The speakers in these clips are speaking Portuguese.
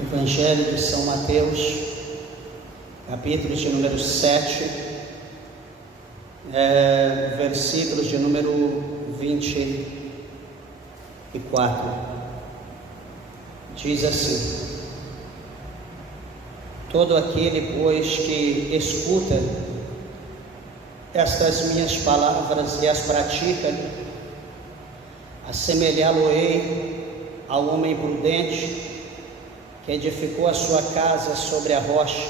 Evangelho de São Mateus, capítulo de número 7, versículos de número 24. Diz assim: todo aquele, pois, que escuta estas minhas palavras e as pratica, assemelhá-lo-ei ao homem prudente que edificou a sua casa sobre a rocha,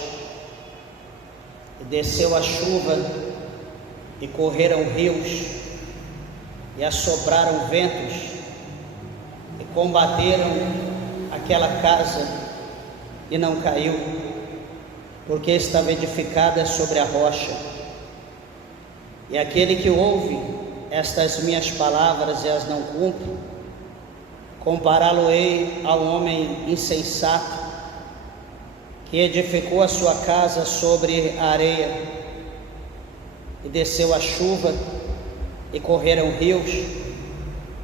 e desceu a chuva, e correram rios, e assopraram ventos, e combateram aquela casa, e não caiu, porque estava edificada sobre a rocha. E aquele que ouve estas minhas palavras e as não cumpre, compará-lo-ei ao homem insensato, que edificou a sua casa sobre a areia, e desceu a chuva, e correram rios,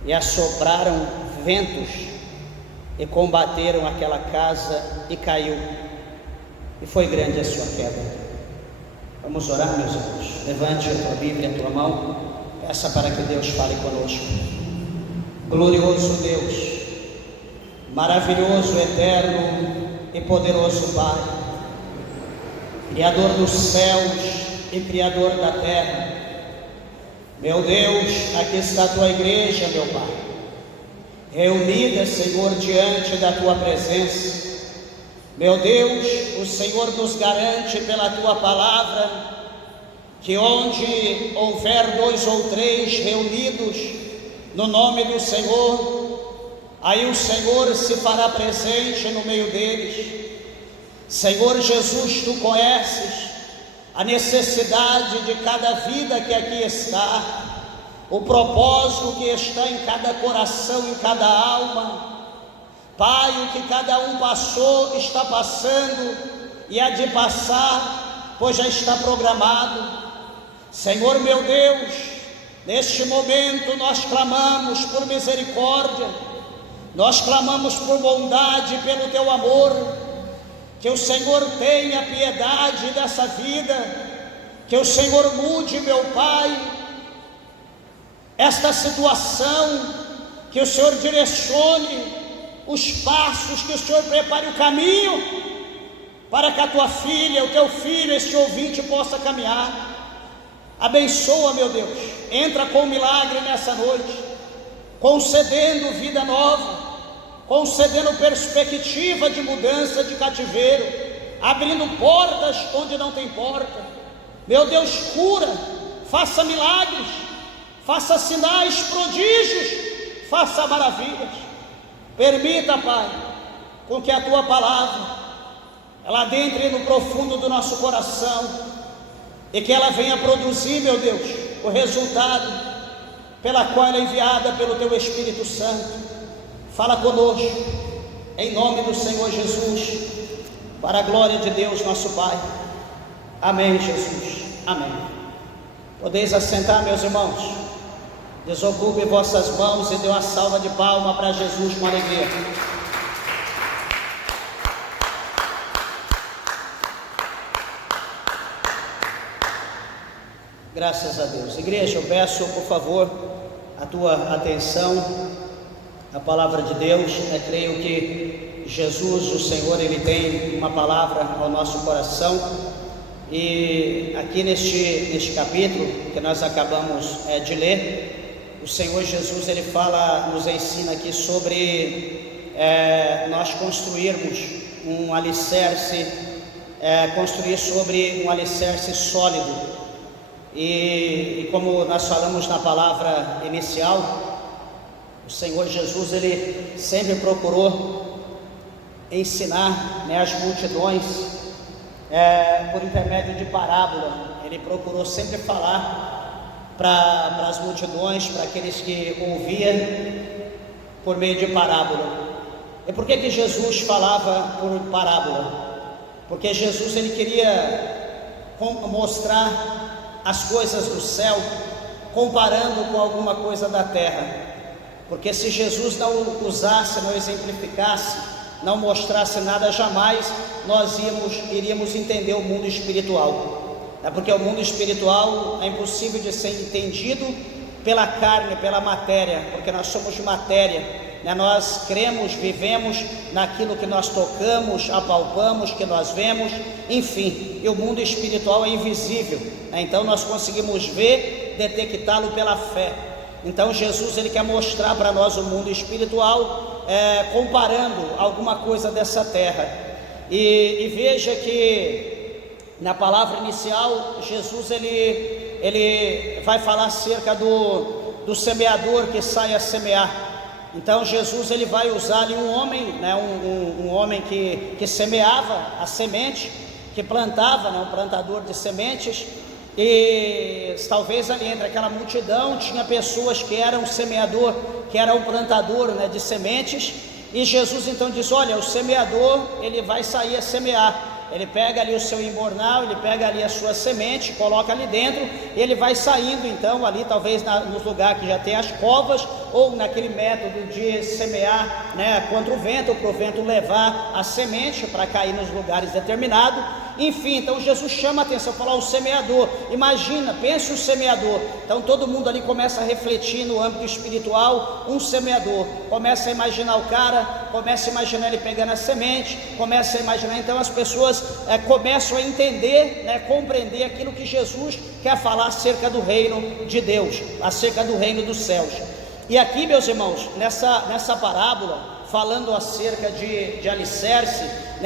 e assopraram ventos, e combateram aquela casa, e caiu, e foi grande a sua queda. Vamos orar, meus irmãos. Levante a tua Bíblia, a tua mão, peça para que Deus fale conosco. Glorioso Deus, maravilhoso, eterno e poderoso Pai, Criador dos céus e Criador da terra, meu Deus, aqui está a tua igreja, meu Pai, reunida, Senhor, diante da tua presença. Meu Deus, o Senhor nos garante pela tua palavra que onde houver 2 ou 3 reunidos no nome do Senhor, aí o Senhor se fará presente no meio deles. Senhor Jesus, tu conheces a necessidade de cada vida que aqui está, o propósito que está em cada coração, em cada alma. Pai, o que cada um passou, está passando e há de passar, pois já está programado. Senhor meu Deus, neste momento nós clamamos por misericórdia, nós clamamos por bondade, pelo teu amor, que o Senhor tenha piedade dessa vida, que o Senhor mude, meu Pai, esta situação, que o Senhor direcione os passos, que o Senhor prepare o caminho, para que a tua filha, o teu filho, este ouvinte possa caminhar. Abençoa, meu Deus, entra com milagre nessa noite, concedendo vida nova, concedendo perspectiva de mudança de cativeiro, abrindo portas onde não tem porta. Meu Deus, cura, faça milagres, faça sinais, prodígios, faça maravilhas. Permita, Pai, com que a tua palavra ela adentre no profundo do nosso coração e que ela venha produzir, meu Deus, o resultado pela qual ela é enviada pelo teu Espírito Santo. Fala conosco, em nome do Senhor Jesus, para a glória de Deus nosso Pai. Amém, Jesus. Amém. Podeis assentar, meus irmãos. Desocupe vossas mãos e dê uma salva de palma para Jesus com alegria. Graças a Deus. Igreja, eu peço, por favor, a tua atenção à palavra de Deus. Eu creio que Jesus, o Senhor, Ele tem uma palavra ao nosso coração. E aqui neste capítulo que nós acabamos de ler, o Senhor Jesus, Ele fala, nos ensina aqui sobre nós construirmos um alicerce, construir sobre um alicerce sólido. E como nós falamos na palavra inicial, o Senhor Jesus, Ele sempre procurou ensinar, as multidões por intermédio de parábola. Ele procurou sempre falar para as multidões, para aqueles que ouviam, por meio de parábola. E por que Jesus falava por parábola? Porque Jesus, Ele queria mostrar as coisas do céu comparando com alguma coisa da terra. Porque se Jesus não usasse, não exemplificasse não mostrasse nada, jamais nós iríamos entender o mundo espiritual. Porque o mundo espiritual é impossível de ser entendido pela carne, pela matéria, porque nós somos matéria. Nós cremos, vivemos naquilo que nós tocamos, apalpamos, que nós vemos, enfim, e o mundo espiritual é invisível, então nós conseguimos ver, detectá-lo pela fé. Então Jesus, ele quer mostrar para nós o mundo espiritual, comparando alguma coisa dessa terra. E veja que na palavra inicial, Jesus ele vai falar acerca do semeador que sai a semear. Então Jesus, ele vai usar ali um homem, um homem que semeava a semente, que plantava, um plantador de sementes. E talvez ali entre aquela multidão tinha pessoas que eram semeador, que era um plantador, de sementes. E Jesus então diz: olha, o semeador, ele vai sair a semear. Ele pega ali o seu embornal, ele pega ali a sua semente, coloca ali dentro, e ele vai saindo então ali, talvez nos lugares que já tem as covas, ou naquele método de semear, contra o vento, para o vento levar a semente para cair nos lugares determinados. Enfim, então Jesus chama a atenção, fala o semeador. Imagina, pense o semeador. Então todo mundo ali começa a refletir no âmbito espiritual, um semeador. Começa a imaginar o cara, começa a imaginar ele pegando a semente, começa a imaginar, então as pessoas começam a entender, compreender aquilo que Jesus quer falar acerca do reino de Deus, acerca do reino dos céus. E aqui, meus irmãos, nessa parábola, falando acerca de alicerce,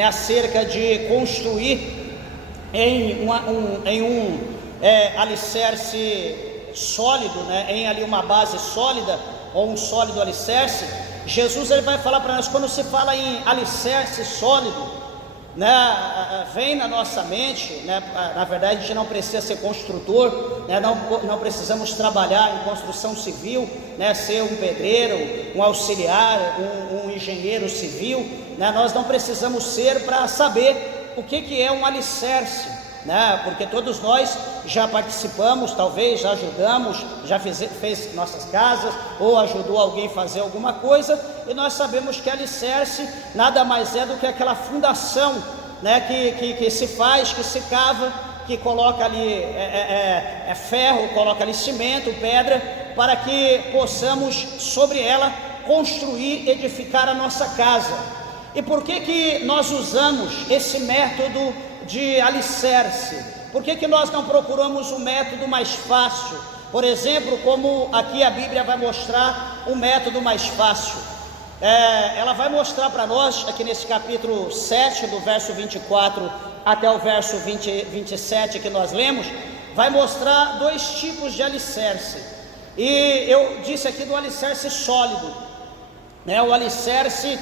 acerca de construir em um alicerce sólido, em ali uma base sólida, ou um sólido alicerce. Jesus, ele vai falar para nós, quando se fala em alicerce sólido, vem na nossa mente, na verdade a gente não precisa ser construtor, não precisamos trabalhar em construção civil, ser um pedreiro, um auxiliar, um engenheiro civil, nós não precisamos ser para saber o que é um alicerce, porque todos nós já participamos, talvez já ajudamos, já fez nossas casas, ou ajudou alguém a fazer alguma coisa, e nós sabemos que alicerce nada mais é do que aquela fundação, que se faz, que se cava, que coloca ali ferro, coloca ali cimento, pedra, para que possamos sobre ela construir, edificar a nossa casa. E por que nós usamos esse método de alicerce? Por que nós não procuramos um método mais fácil? Por exemplo, como aqui a Bíblia vai mostrar um método mais fácil. Ela vai mostrar para nós, aqui nesse capítulo 7, do verso 24 até o verso 27 que nós lemos, vai mostrar dois tipos de alicerce. E eu disse aqui do alicerce sólido, o alicerce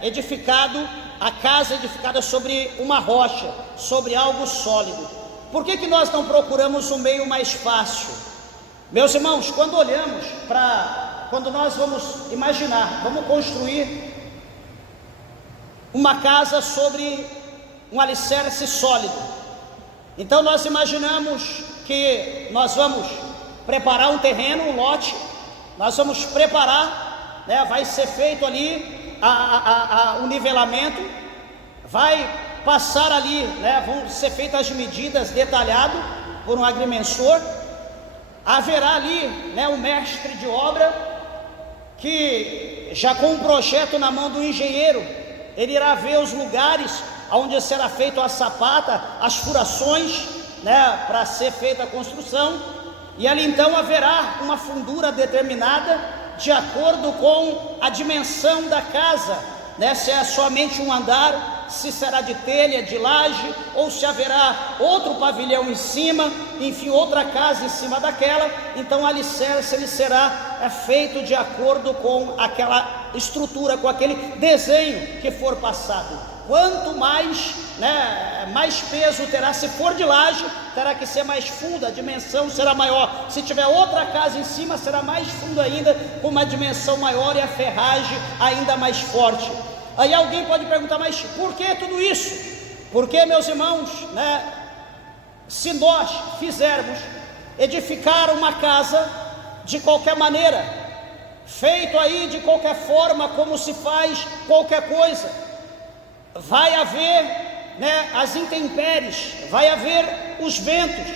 edificado, a casa edificada sobre uma rocha, sobre algo sólido. Por que nós não procuramos um meio mais fácil? Meus irmãos, quando nós vamos imaginar, vamos construir uma casa sobre um alicerce sólido, então nós imaginamos que nós vamos preparar um terreno, um lote, nós vamos preparar, vai ser feito ali o nivelamento, vai passar ali, vão ser feitas as medidas detalhado por um agrimensor, haverá ali um mestre de obra, que já com um projeto na mão do engenheiro, ele irá ver os lugares onde será feita a sapata, as furações, para ser feita a construção, e ali então haverá uma fundura determinada, de acordo com a dimensão da casa, se é somente um andar, se será de telha, de laje, ou se haverá outro pavilhão em cima, enfim, outra casa em cima daquela. Então o alicerce ele será feito de acordo com aquela estrutura, com aquele desenho que for passado. Quanto mais, mais peso terá, se for de laje, terá que ser mais fundo, a dimensão será maior. Se tiver outra casa em cima, será mais fundo ainda, com uma dimensão maior e a ferragem ainda mais forte. Aí alguém pode perguntar, mas por que tudo isso? Porque, meus irmãos, se nós fizermos edificar uma casa de qualquer maneira, feito aí de qualquer forma, como se faz qualquer coisa. Vai haver, as intempéries, vai haver os ventos,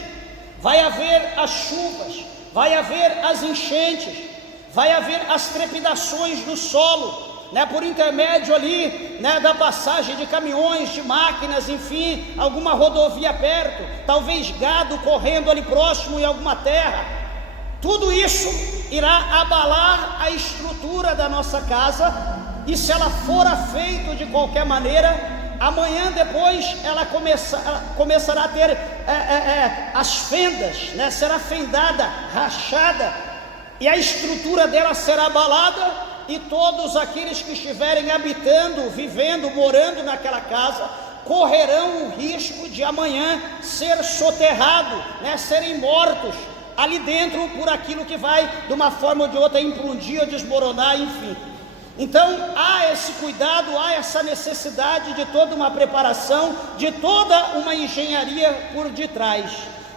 vai haver as chuvas, vai haver as enchentes, vai haver as trepidações do solo, por intermédio ali, da passagem de caminhões, de máquinas, enfim, alguma rodovia perto, talvez gado correndo ali próximo em alguma terra. Tudo isso irá abalar a estrutura da nossa casa, e se ela for feita de qualquer maneira, amanhã depois ela começará a ter as fendas, será fendada, rachada, e a estrutura dela será abalada, e todos aqueles que estiverem habitando, vivendo, morando naquela casa, correrão o risco de amanhã ser soterrado, serem mortos ali dentro por aquilo que vai de uma forma ou de outra implodir, desmoronar, enfim. Então há esse cuidado, há essa necessidade de toda uma preparação, de toda uma engenharia por detrás.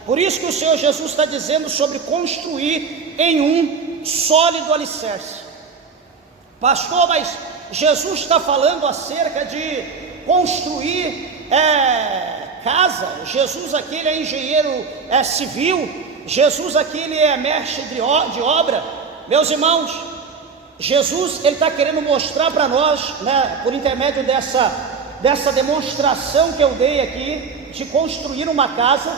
Por isso que o Senhor Jesus está dizendo sobre construir em um sólido alicerce. Pastor, mas Jesus está falando acerca de construir casa. Jesus aqui ele é engenheiro civil, Jesus aqui ele é mestre de obra. Meus irmãos, Jesus ele está querendo mostrar para nós, por intermédio dessa demonstração que eu dei aqui, de construir uma casa,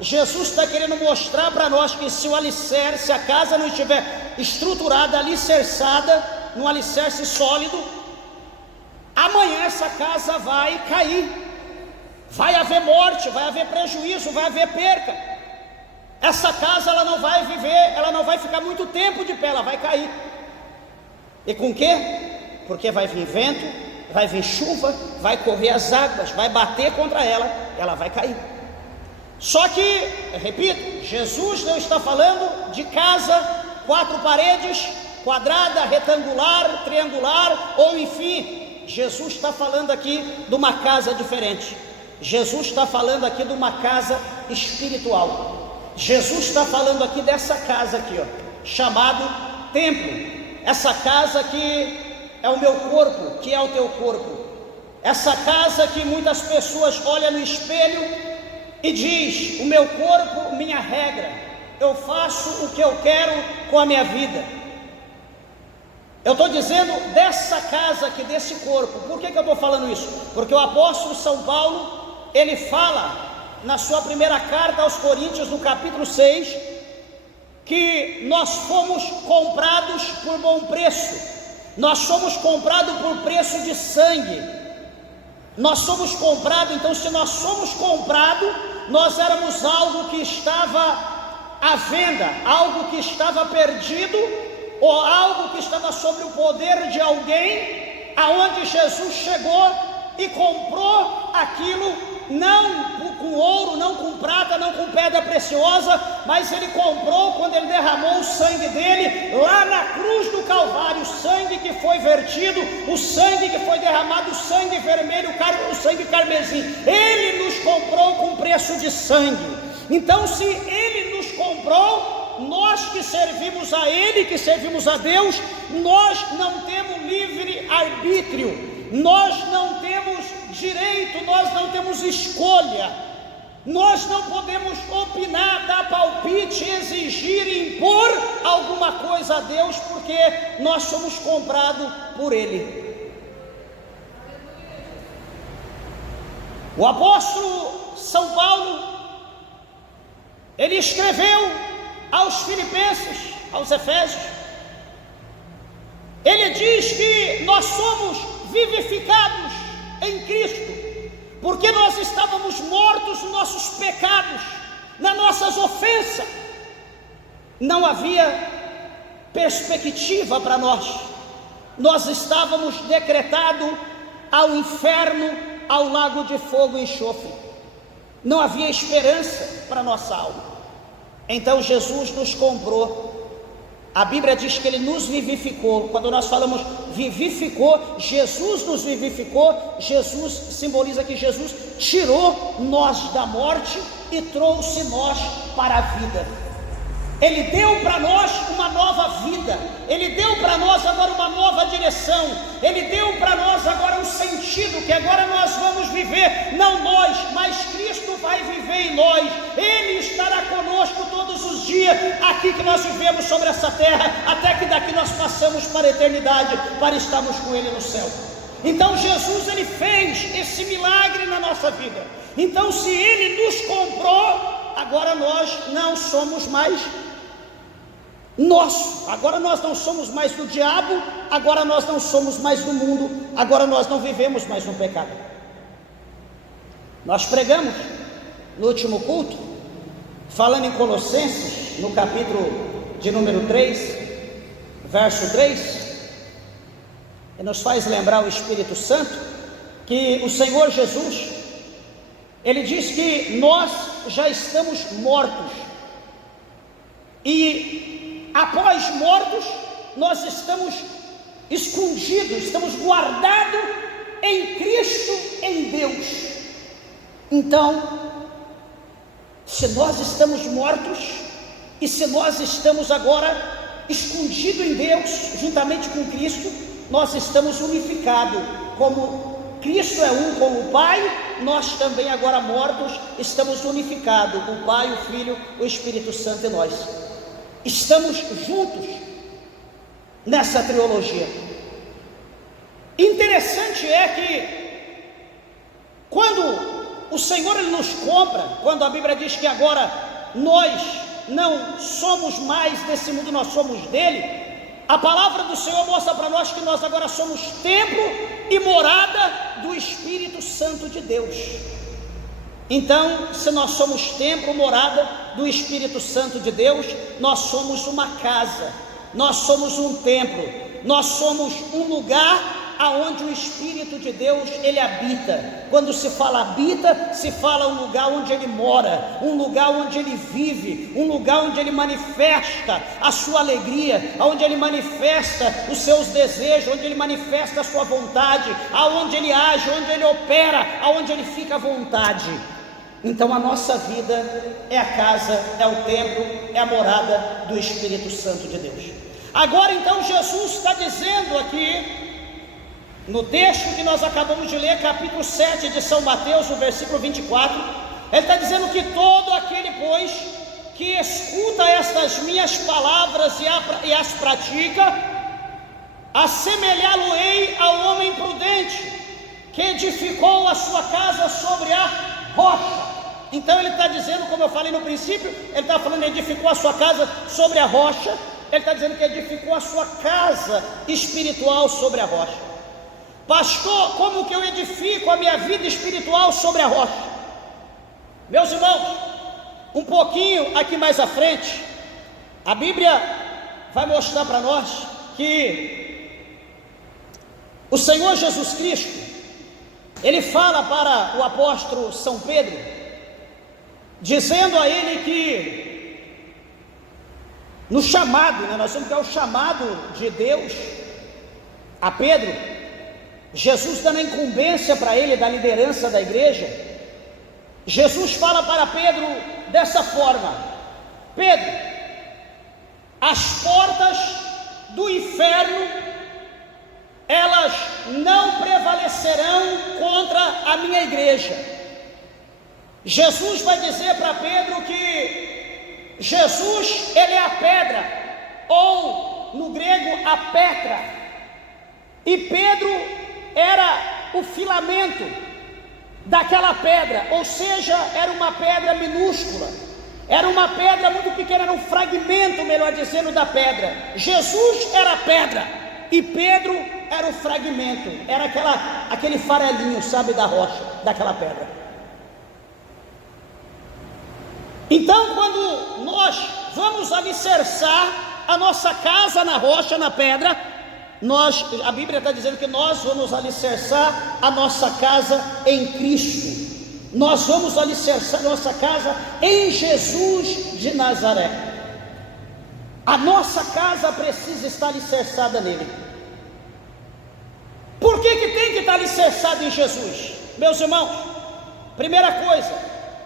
Jesus está querendo mostrar para nós que se o alicerce, se a casa não estiver estruturada, alicerçada, num alicerce sólido, amanhã essa casa vai cair, vai haver morte, vai haver prejuízo, vai haver perca. Essa casa ela não vai viver, ela não vai ficar muito tempo de pé, ela vai cair. E com quê? Porque vai vir vento, vai vir chuva, vai correr as águas, vai bater contra ela, ela vai cair. Só que, repito, Jesus não está falando de casa, 4 paredes, quadrada, retangular, triangular, ou enfim, Jesus está falando aqui de uma casa diferente. Jesus está falando aqui de uma casa espiritual. Jesus está falando aqui dessa casa aqui, chamado templo. Essa casa que é o meu corpo, que é o teu corpo. Essa casa que muitas pessoas olham no espelho e diz: o meu corpo, minha regra, eu faço o que eu quero com a minha vida. Eu estou dizendo dessa casa aqui, desse corpo. Por que eu estou falando isso? Porque o apóstolo São Paulo, ele fala na sua primeira carta aos Coríntios, no capítulo 6, que nós fomos comprados por bom preço. Nós somos comprados por preço de sangue. Nós somos comprados, então se nós somos comprados, nós éramos algo que estava à venda, algo que estava perdido, ou algo que estava sob o poder de alguém, aonde Jesus chegou e comprou aquilo, não com ouro, não com prata, não com pedra preciosa, mas ele comprou quando ele derramou o sangue dele lá na cruz do Calvário, o sangue que foi vertido, o sangue que foi derramado, o sangue vermelho, o sangue carmesim. Ele nos comprou com preço de sangue. Então, se ele nos comprou, nós que servimos a Ele, que servimos a Deus, nós não temos livre arbítrio, nós não temos direito, nós não temos escolha, nós não podemos opinar, dar palpite, exigir, impor alguma coisa a Deus, porque nós somos comprados por Ele. O apóstolo São Paulo, ele escreveu aos Filipenses, aos Efésios, ele diz que nós somos vivificados em Cristo, porque nós estávamos mortos nos nossos pecados, nas nossas ofensas, não havia perspectiva para nós estávamos decretados ao inferno, ao lago de fogo e enxofre, não havia esperança para nossa alma. Então Jesus nos comprou. A Bíblia diz que Ele nos vivificou. Quando nós falamos vivificou, Jesus nos vivificou. Jesus simboliza que Jesus tirou nós da morte e trouxe nós para a vida. Ele deu para nós uma nova vida, Ele deu para nós agora uma nova direção, Ele deu para nós agora um sentido, que agora nós vamos viver, não nós, mas Cristo vai viver em nós, Ele estará conosco todos os dias, aqui que nós vivemos sobre essa terra, até que daqui nós passamos para a eternidade, para estarmos com Ele no céu. Então Jesus, Ele fez esse milagre na nossa vida. Então se Ele nos comprou, agora nós não somos mais nosso, agora nós não somos mais do diabo, agora nós não somos mais do mundo, agora nós não vivemos mais no pecado. Nós pregamos no último culto, falando em Colossenses, no capítulo de número 3, verso 3, e nos faz lembrar o Espírito Santo, que o Senhor Jesus, Ele diz que nós já estamos mortos, e após mortos, nós estamos escondidos, estamos guardados em Cristo, em Deus. Então, se nós estamos mortos, e se nós estamos agora escondidos em Deus, juntamente com Cristo, nós estamos unificados, como Cristo é um com o Pai, nós também agora mortos, estamos unificados, o Pai, o Filho, o Espírito Santo e nós. Estamos juntos nessa trilogia. Interessante é que quando o Senhor Ele nos compra, quando a Bíblia diz que agora nós não somos mais desse mundo, nós somos dele, a palavra do Senhor mostra para nós que nós agora somos templo e morada do Espírito Santo de Deus. Então, se nós somos templo, morada do Espírito Santo de Deus, nós somos uma casa, nós somos um templo, nós somos um lugar aonde o Espírito de Deus, Ele habita. Quando se fala habita, se fala um lugar onde Ele mora, um lugar onde Ele vive, um lugar onde Ele manifesta a sua alegria, onde Ele manifesta os seus desejos, onde Ele manifesta a sua vontade, aonde Ele age, onde Ele opera, aonde Ele fica à vontade. Então a nossa vida é a casa, é o templo, é a morada do Espírito Santo de Deus. Agora então Jesus está dizendo aqui, no texto que nós acabamos de ler, capítulo 7 de São Mateus, no versículo 24, ele está dizendo que todo aquele, pois, que escuta estas minhas palavras e as pratica, assemelhá-lo-ei ao homem prudente, que edificou a sua casa sobre a rocha. Então ele está dizendo, como eu falei no princípio, ele está falando que edificou a sua casa sobre a rocha. Ele está dizendo que edificou a sua casa espiritual sobre a rocha. Pastor, como que eu edifico a minha vida espiritual sobre a rocha? Meus irmãos, um pouquinho aqui mais à frente, a Bíblia vai mostrar para nós que o Senhor Jesus Cristo, Ele fala para o apóstolo São Pedro, dizendo a ele que no chamado, nós vamos ter o chamado de Deus a Pedro, Jesus dando a incumbência para ele da liderança da igreja. Jesus fala para Pedro dessa forma: Pedro, as portas do inferno, elas não prevalecerão contra a minha igreja. Jesus vai dizer para Pedro que Jesus, Ele é a pedra, ou no grego a petra, e Pedro era o filamento daquela pedra, ou seja, era uma pedra minúscula, era uma pedra muito pequena, era um fragmento, melhor dizendo, da pedra. Jesus era a pedra e Pedro era o fragmento, era aquele farelinho, sabe, da rocha, daquela pedra. Então, quando nós vamos alicerçar a nossa casa na rocha, na pedra, a Bíblia está dizendo que nós vamos alicerçar a nossa casa em Cristo. Nós vamos alicerçar a nossa casa em Jesus de Nazaré. A nossa casa precisa estar alicerçada nele. Por que tem que estar alicerçada em Jesus? Meus irmãos, primeira coisa,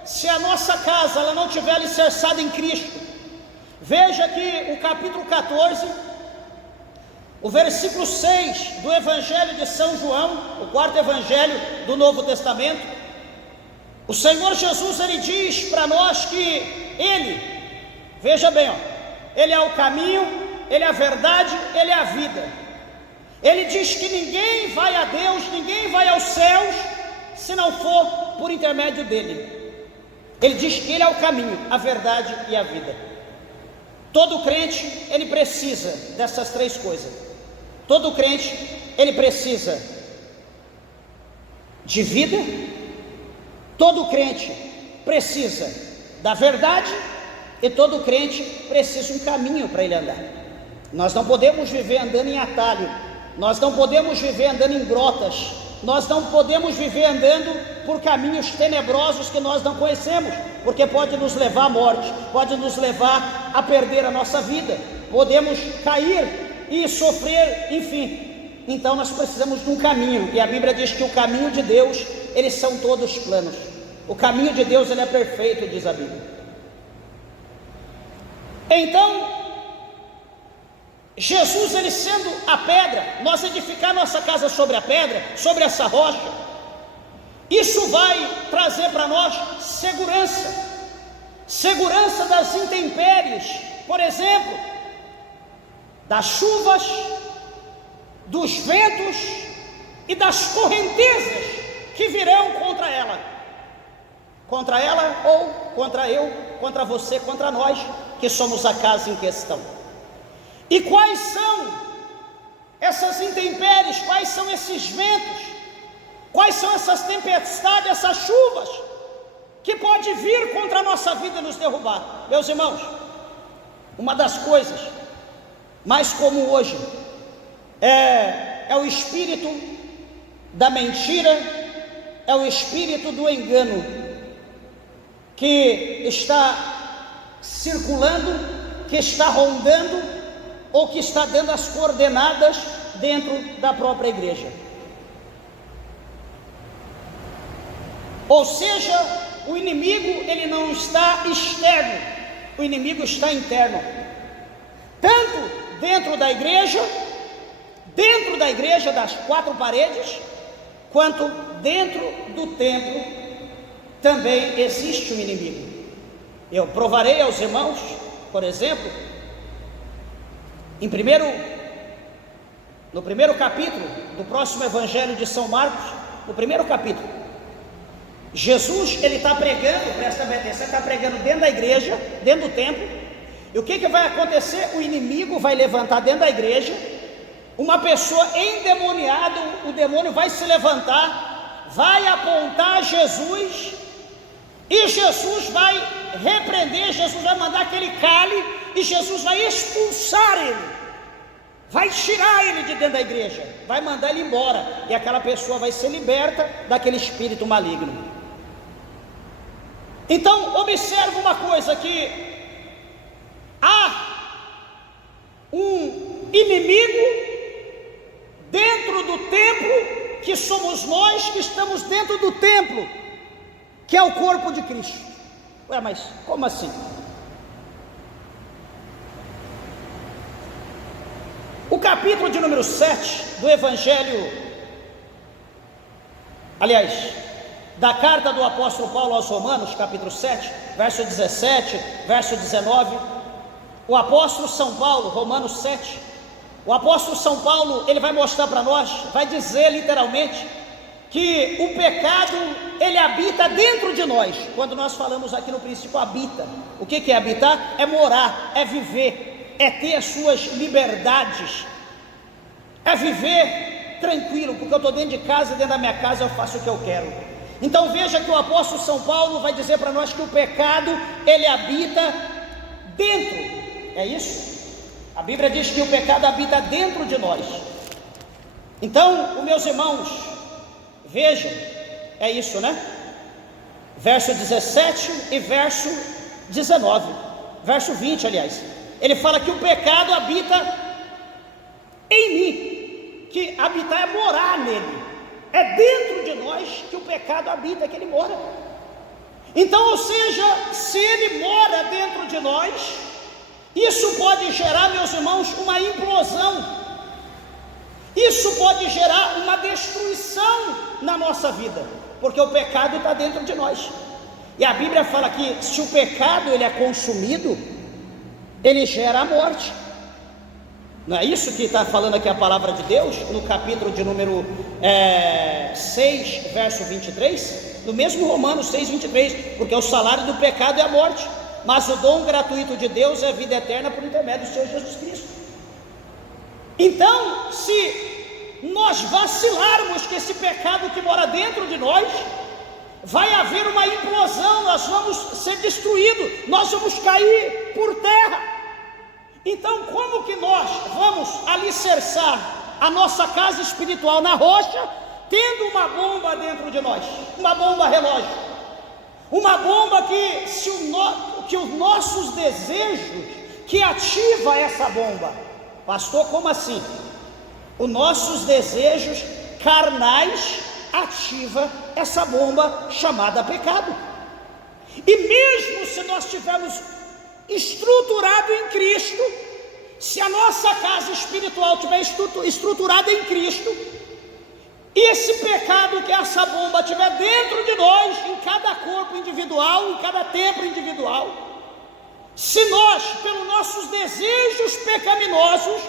se a nossa casa ela não estiver alicerçada em Cristo, Veja que o capítulo 14, o versículo 6 do Evangelho de São João, o quarto evangelho do Novo Testamento, o Senhor Jesus, ele diz para nós que Ele, veja bem, Ele é o caminho, Ele é a verdade, Ele é a vida. Ele diz que ninguém vai a Deus, ninguém vai aos céus, se não for por intermédio dEle. Ele diz que Ele é o caminho, a verdade e a vida. Todo crente, ele precisa dessas três coisas. Todo crente, ele precisa de vida. Todo crente precisa da verdade. E todo crente precisa de um caminho para ele andar. Nós não podemos viver andando em atalho. Nós não podemos viver andando em grotas. Nós não podemos viver andando por caminhos tenebrosos que nós não conhecemos, porque pode nos levar à morte, pode nos levar a perder a nossa vida, podemos cair e sofrer, enfim. Então nós precisamos de um caminho, e a Bíblia diz que o caminho de Deus, eles são todos planos. O caminho de Deus, ele é perfeito, diz a Bíblia. Então, Jesus, ele sendo a pedra, nós edificar nossa casa sobre a pedra, sobre essa rocha, isso vai trazer para nós segurança das intempéries, por exemplo, das chuvas, dos ventos e das correntezas que virão contra ela ou contra eu, contra você, contra nós, que somos a casa em questão. E quais são essas intempéries, quais são esses ventos, quais são essas tempestades, essas chuvas, que pode vir contra a nossa vida e nos derrubar? Meus irmãos, uma das coisas mais comum hoje é o espírito da mentira, é o espírito do engano, que está circulando, que está rondando, ou que está dando as coordenadas dentro da própria igreja. Ou seja, o inimigo, ele não está externo, o inimigo está interno, tanto dentro da igreja das quatro paredes, quanto dentro do templo também existe um inimigo. Eu provarei aos irmãos, por exemplo, no primeiro capítulo do próximo evangelho de São Marcos, no primeiro capítulo, Jesus, ele está pregando, presta bem atenção, está pregando dentro da igreja, dentro do templo. E o que vai acontecer? O inimigo vai levantar dentro da igreja, uma pessoa endemoniada, o demônio vai se levantar, vai apontar Jesus, e Jesus vai repreender, Jesus vai mandar que ele cale, e Jesus vai expulsar ele, vai tirar ele de dentro da igreja, vai mandar ele embora, e aquela pessoa vai ser liberta daquele espírito maligno. Então observa uma coisa, que há um inimigo dentro do templo, que somos nós que estamos dentro do templo, que é o corpo de Cristo. Ué, mas como assim? O capítulo de número 7 do Evangelho, aliás, da carta do apóstolo Paulo aos Romanos, capítulo 7, verso 17, verso 19, o apóstolo São Paulo, Romanos 7, o apóstolo São Paulo, ele vai mostrar para nós, vai dizer literalmente, que o pecado, ele habita dentro de nós. Quando nós falamos aqui no princípio, habita. O que é habitar? É morar, é viver, é ter as suas liberdades, é viver tranquilo, porque eu estou dentro de casa, dentro da minha casa eu faço o que eu quero. Então veja que o apóstolo São Paulo vai dizer para nós que o pecado, ele habita dentro, é isso? A Bíblia diz que o pecado habita dentro de nós. Então, meus irmãos, vejam, é isso, né? Verso 17 e verso 19, verso 20, aliás, ele fala que o pecado habita em mim, que habitar é morar nele, é dentro de nós que o pecado habita, que ele mora. Então, ou seja, se ele mora dentro de nós, Isso pode gerar, meus irmãos, uma implosão. Isso pode gerar uma destruição na nossa vida, porque o pecado está dentro de nós. E a Bíblia fala que se o pecado ele é consumido, ele gera a morte. Não é isso que está falando aqui a palavra de Deus, no capítulo de número 6, verso 23, no mesmo Romanos 6, 23, porque o salário do pecado é a morte, mas o dom gratuito de Deus é a vida eterna por intermédio do Senhor Jesus Cristo. Então, se nós vacilarmos que esse pecado que mora dentro de nós, vai haver uma implosão, nós vamos ser destruídos, nós vamos cair por terra. Então, como que nós vamos alicerçar a nossa casa espiritual na rocha, tendo uma bomba dentro de nós, uma bomba relógio, uma bomba que os nossos desejos, que ativa essa bomba? Pastor, como assim? Os nossos desejos carnais ativa essa bomba chamada pecado. E mesmo se nós tivermos estruturado em Cristo, se a nossa casa espiritual estiver estruturada em Cristo, e esse pecado que essa bomba estiver dentro de nós, em cada corpo individual, em cada templo individual, se nós, pelos nossos desejos pecaminosos,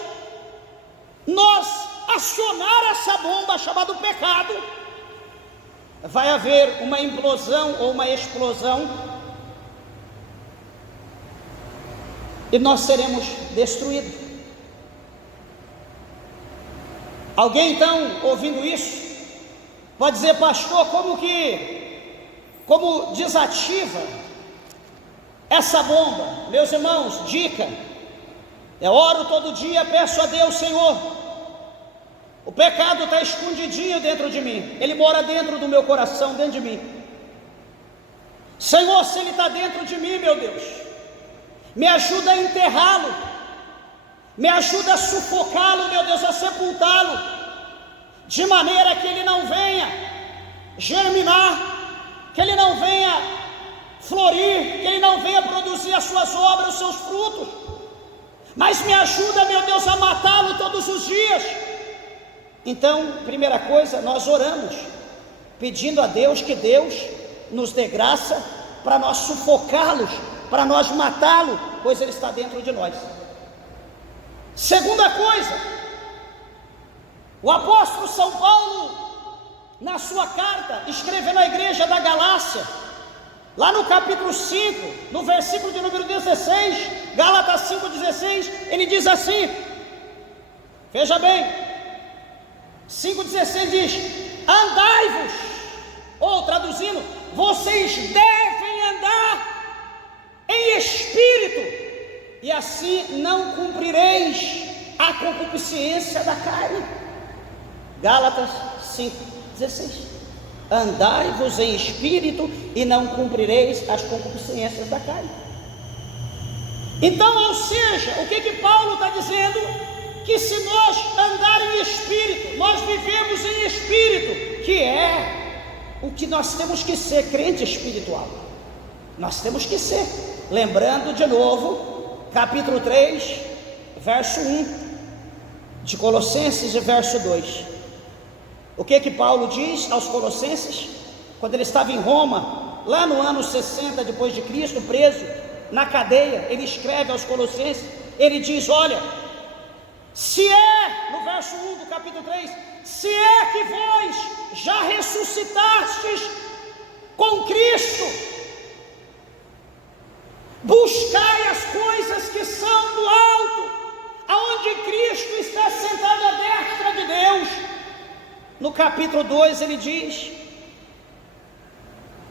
nós acionar essa bomba chamada pecado, vai haver uma implosão ou uma explosão, e nós seremos destruídos. Alguém então, ouvindo isso, pode dizer: pastor, como desativa essa bomba? Meus irmãos, dica: eu oro todo dia, peço a Deus: Senhor, o pecado está escondidinho dentro de mim, ele mora dentro do meu coração, dentro de mim. Senhor, se ele está dentro de mim, meu Deus, me ajuda a enterrá-lo, me ajuda a sufocá-lo, meu Deus, a sepultá-lo, de maneira que ele não venha germinar, que ele não venha florir, que ele não venha produzir as suas obras, os seus frutos, mas me ajuda, meu Deus, a matá-lo todos os dias. Então, primeira coisa, nós oramos, pedindo a Deus que Deus nos dê graça para nós sufocá-los, para nós matá-lo, pois ele está dentro de nós. Segunda coisa, o apóstolo São Paulo, na sua carta, escrevendo à igreja da Galácia, lá no capítulo 5, no versículo de número 16, Gálatas 5,16, ele diz assim, veja bem, 5,16 diz: andai-vos, ou traduzindo, vocês devem andar em espírito, e assim não cumprireis a concupiscência da carne. Gálatas 5,16. Andai-vos em espírito e não cumprireis as concupiscências da carne. Então, ou seja, o que Paulo está dizendo? Que se nós andarmos em espírito, nós vivemos em espírito, que é o que nós temos que ser, crente espiritual. Nós temos que ser. Lembrando de novo, capítulo 3, verso 1 de Colossenses e verso 2. O que Paulo diz aos Colossenses, quando ele estava em Roma, lá no ano 60 depois de Cristo, preso na cadeia? Ele escreve aos Colossenses, ele diz: olha, se é, no verso 1 do capítulo 3, se é que vós já ressuscitastes com Cristo, buscai as coisas que são do alto, aonde Cristo está sentado à destra de Deus. No capítulo 2 ele diz: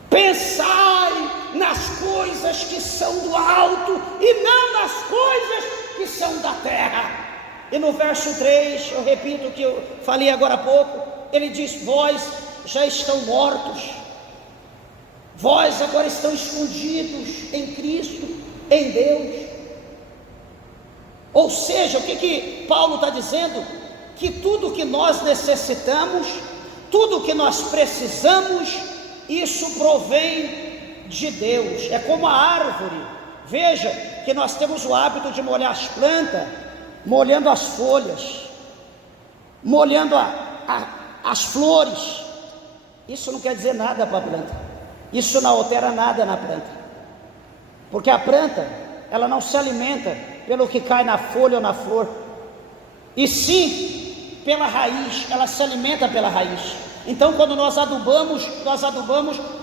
pensai nas coisas que são do alto e não nas coisas que são da terra. E no verso 3, eu repito o que eu falei agora há pouco, ele diz: vós já estão mortos, vós agora estão escondidos em Cristo, em Deus. Ou seja, o que Paulo está dizendo? Que tudo que nós necessitamos, tudo que nós precisamos, isso provém de Deus. É como a árvore. Veja, que nós temos o hábito de molhar as plantas, molhando as folhas, molhando as flores. Isso não quer dizer nada para a planta, isso não altera nada na planta, porque a planta, ela não se alimenta pelo que cai na folha ou na flor, e sim pela raiz, ela se alimenta pela raiz. Então quando nós adubamos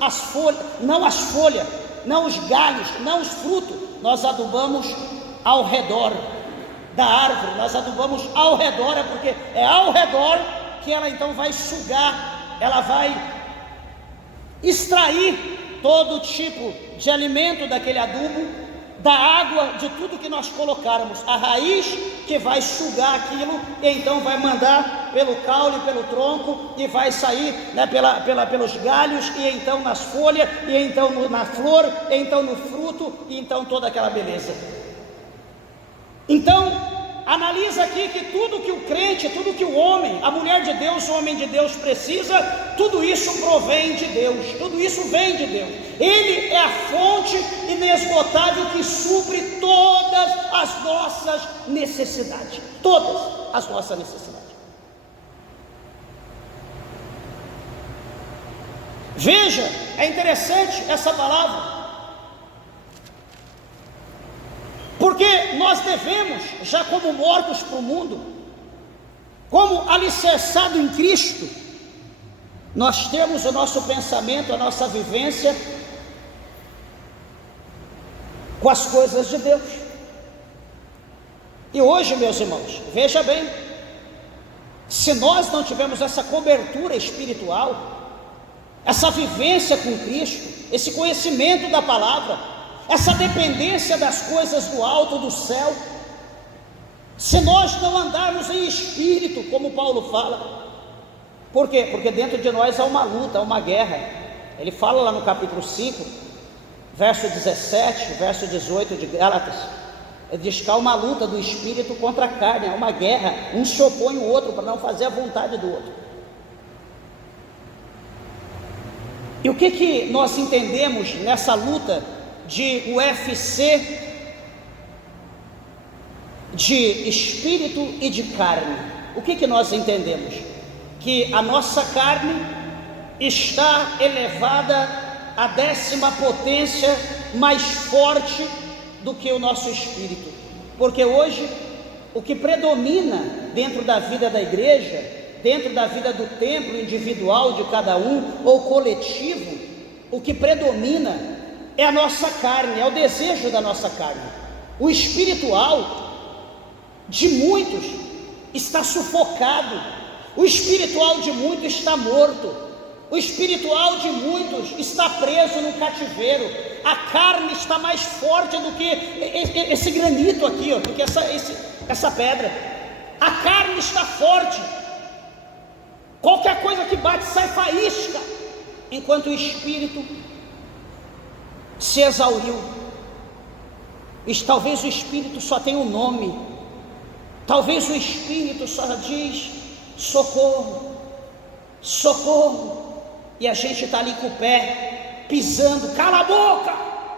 as folhas, não as folhas, não os galhos, não os frutos, nós adubamos ao redor da árvore, nós adubamos ao redor, porque é ao redor que ela então vai sugar, ela vai extrair todo tipo de alimento daquele adubo, da água, de tudo que nós colocarmos, a raiz que vai sugar aquilo, e então vai mandar pelo caule, pelo tronco, e vai sair, né, pelos galhos, e então nas folhas, e então na flor, e então no fruto, e então toda aquela beleza. Então analisa aqui que tudo que o crente, tudo que o homem, a mulher de Deus, o homem de Deus precisa, tudo isso provém de Deus, tudo isso vem de Deus. Ele é a fonte inesgotável que supre todas as nossas necessidades, todas as nossas necessidades. Veja, é interessante essa palavra, porque nós devemos, já como mortos para o mundo, como alicerçado em Cristo, nós temos o nosso pensamento, a nossa vivência com as coisas de Deus. E hoje, meus irmãos, veja bem, se nós não tivermos essa cobertura espiritual, essa vivência com Cristo, esse conhecimento da palavra, essa dependência das coisas do alto, do céu, se nós não andarmos em espírito, como Paulo fala, por quê? Porque dentro de nós há uma luta, há uma guerra. Ele fala lá no capítulo 5, verso 17, verso 18 de Gálatas, ele diz que há uma luta do espírito contra a carne, há uma guerra, um se opõe ao outro para não fazer a vontade do outro. E o que nós entendemos nessa luta de UFC, de espírito e de carne? O que nós entendemos? Que a nossa carne está elevada à 10ª potência mais forte do que o nosso espírito, porque hoje o que predomina dentro da vida da igreja, dentro da vida do templo individual de cada um ou coletivo, o que predomina é a nossa carne, é o desejo da nossa carne. O espiritual de muitos está sufocado, o espiritual de muitos está morto, o espiritual de muitos está preso no cativeiro. A carne está mais forte do que esse granito aqui, do que essa pedra. A carne está forte, qualquer coisa que bate sai faísca, enquanto o espírito se exauriu. E talvez o espírito só tenha um nome, talvez o espírito só diz socorro, socorro, e a gente está ali com o pé pisando, cala a boca,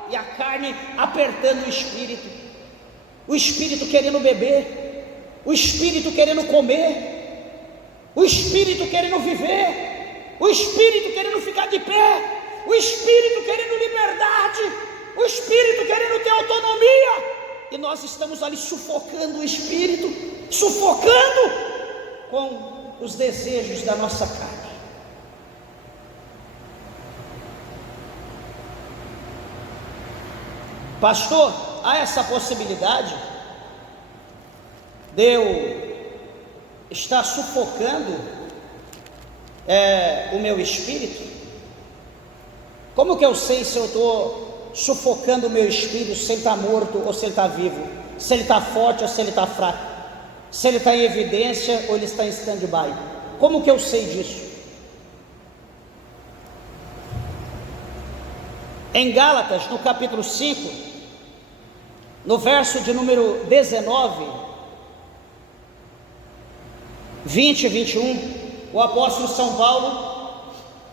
e a carne apertando o espírito querendo beber, o espírito querendo comer, o espírito querendo viver, o espírito querendo ficar de pé, o espírito querendo liberdade, o espírito querendo ter autonomia, e nós estamos ali sufocando o espírito, sufocando com os desejos da nossa carne. Pastor, há essa possibilidade de eu estar sufocando o meu espírito? Como que eu sei se eu estou sufocando o meu espírito, se ele está morto ou se ele está vivo, se ele está forte ou se ele está fraco, se ele está em evidência ou ele está em stand-by? Como que eu sei disso? Em Gálatas, no capítulo 5, no verso de número 19, 20 e 21, o apóstolo São Paulo,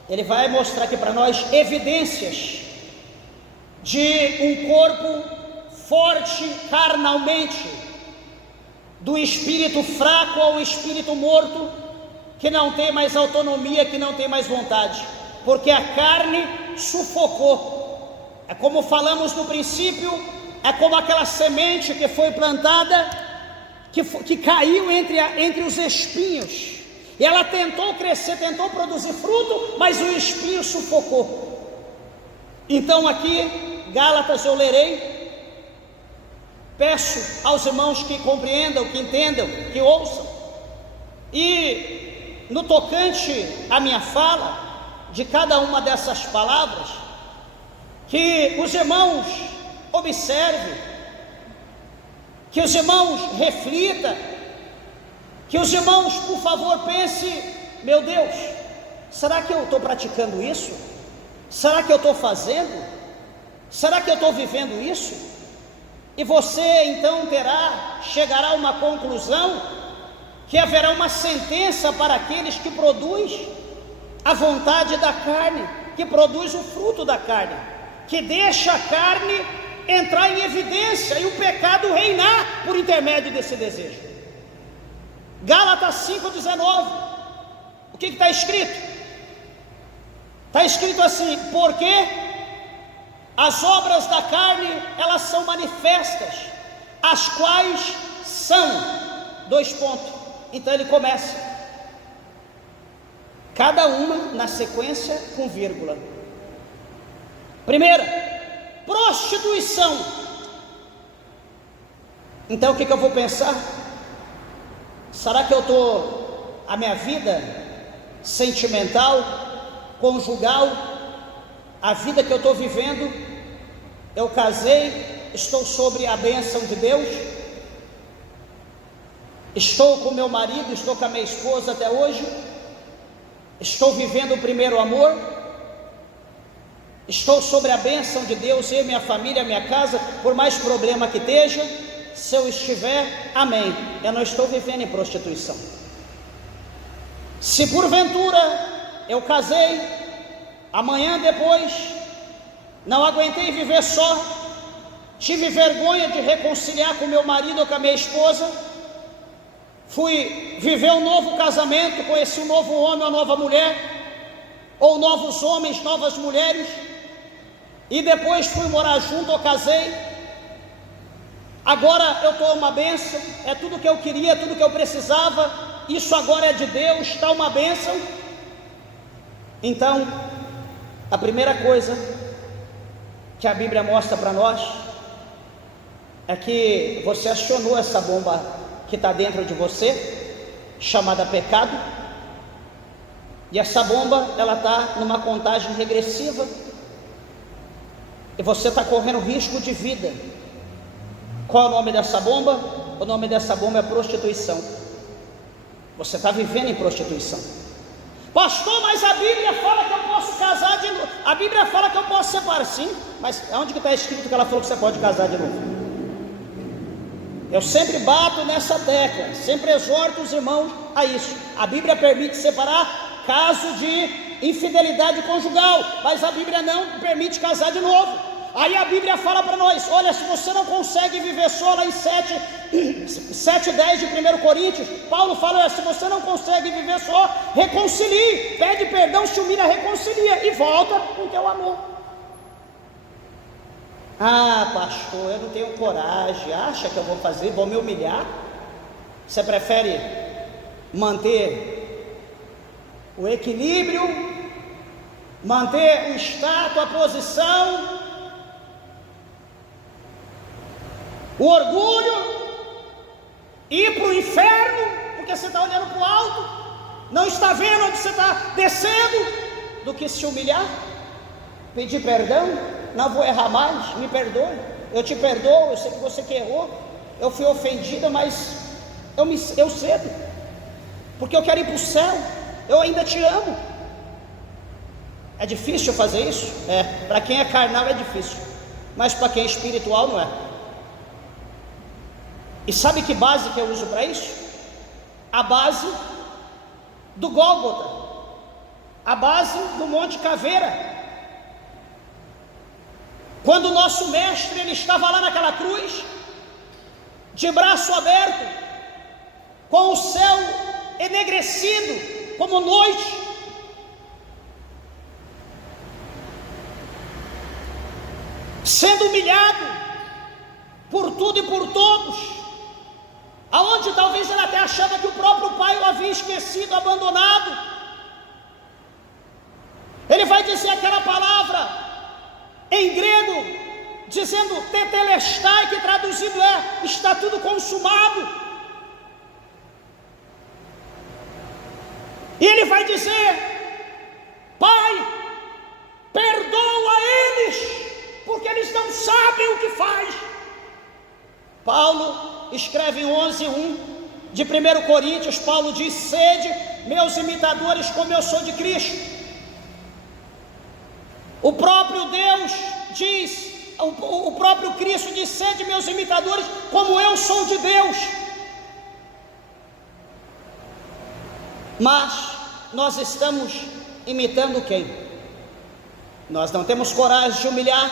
ele vai mostrar aqui para nós evidências de um corpo forte carnalmente, do espírito fraco ao espírito morto, que não tem mais autonomia, que não tem mais vontade, porque a carne sufocou. É como falamos no princípio, é como aquela semente que foi plantada, que caiu entre os espinhos, e ela tentou crescer, tentou produzir fruto, mas o espinho sufocou. Então aqui, Gálatas eu lerei, peço aos irmãos que compreendam, que entendam, que ouçam, e no tocante à minha fala, de cada uma dessas palavras, que os irmãos observem, que os irmãos reflitam, que os irmãos, por favor, pensem: meu Deus, será que eu estou praticando isso? Será que eu estou fazendo? Será que eu estou vivendo isso? E você então chegará a uma conclusão, que haverá uma sentença para aqueles que produzem a vontade da carne, que produz o fruto da carne, que deixa a carne entrar em evidência e o pecado reinar por intermédio desse desejo. Gálatas 5,19, o que está escrito? Está escrito assim: porque as obras da carne, elas são manifestas, as quais são, então ele começa, cada uma na sequência com vírgula. Primeira, prostituição. Então o que eu vou pensar? Será que a minha vida sentimental, conjugal, a vida que eu estou vivendo, eu casei, estou sobre a bênção de Deus, estou com meu marido, estou com a minha esposa até hoje, estou vivendo o primeiro amor, estou sobre a bênção de Deus, eu, minha família, minha casa, por mais problema que esteja, se eu estiver, amém, eu não estou vivendo em prostituição. Se porventura eu casei, amanhã depois, não aguentei viver só, tive vergonha de reconciliar com meu marido ou com a minha esposa, fui viver um novo casamento, conheci um novo homem, uma nova mulher, ou novos homens, novas mulheres, e depois fui morar junto ou casei, agora eu estou uma bênção, é tudo que eu queria, tudo que eu precisava, isso agora é de Deus, está uma bênção. Então, a primeira coisa que a Bíblia mostra para nós é que você acionou essa bomba que está dentro de você, chamada pecado, e essa bomba, ela está numa contagem regressiva, e você está correndo risco de vida. Qual é o nome dessa bomba? O nome dessa bomba é prostituição. Você está vivendo em prostituição. Pastor, mas a Bíblia fala que eu posso casar de novo. A Bíblia fala que eu posso separar, sim, mas onde que está escrito que ela falou que você pode casar de novo? Eu sempre bato nessa tecla, sempre exorto os irmãos a isso. A Bíblia permite separar caso de infidelidade conjugal, mas a Bíblia não permite casar de novo. Aí a Bíblia fala para nós: olha, se você não consegue viver só, lá em 7:10 de 1 Coríntios, Paulo fala: olha, se você não consegue viver só, reconcilie, pede perdão, se humilha, reconcilia e volta com o teu amor. Ah, pastor, eu não tenho coragem, acha que eu vou fazer, vou me humilhar? Você prefere manter o equilíbrio, manter o status, a posição, o orgulho, ir para o inferno, porque você está olhando para o alto, não está vendo onde você está descendo, do que se humilhar, pedir perdão? Não vou errar mais, me perdoe, eu te perdoo, eu sei que você que errou, eu fui ofendida, mas eu cedo, porque eu quero ir para o céu, eu ainda te amo. É difícil fazer isso? Para quem é carnal é difícil, mas para quem é espiritual não é. E sabe que base que eu uso para isso? A base do Gólgota, a base do Monte Caveira. Quando o nosso mestre, ele estava lá naquela cruz, de braço aberto, com o céu enegrecido como noite, sendo humilhado por tudo e por todos, aonde talvez ele até achava que o próprio pai o havia esquecido, abandonado. Ele vai dizer aquela palavra em grego, dizendo tetelestai, que traduzido é: está tudo consumado. E ele vai dizer: Pai, perdoa eles, porque eles não sabem o que faz. Paulo escreve em 11:1 de 1 Coríntios, Paulo diz: sede meus imitadores como eu sou de Cristo. O próprio Deus diz, o próprio Cristo diz: sede meus imitadores como eu sou de Deus. Mas nós estamos imitando quem? Nós não temos coragem de humilhar,